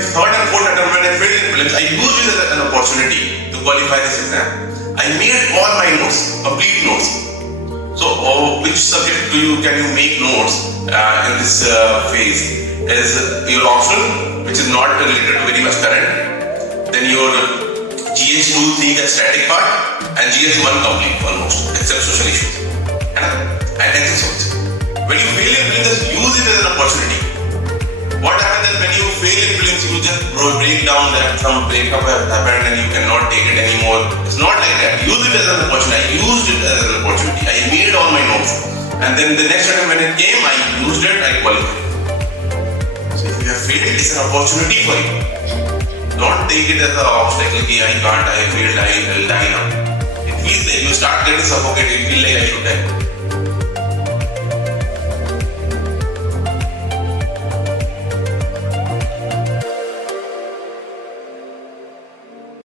third and fourth attempt when I failed in prelims, I used it as an opportunity to qualify this exam. I made all my notes, complete notes. So, which subject can you make notes in this phase? Is your optional, which is not related to very much current. Then your GS2 3 a static part and GS1 complete almost, except social issues. And ethics also. When you fail in prelims, use it as an opportunity. What happens is when you fail in prelims, you just break down that some breakup has happened and you cannot take it anymore. It's not like that. Use it as an opportunity. I used it as an opportunity. I made all my notes. And then the next time when it came, I used it, I qualified. So if you have failed, it's an opportunity for you. Don't take it as an obstacle. I can't, I failed, I will die now. It feels like you start getting suffocated. You feel like I should die.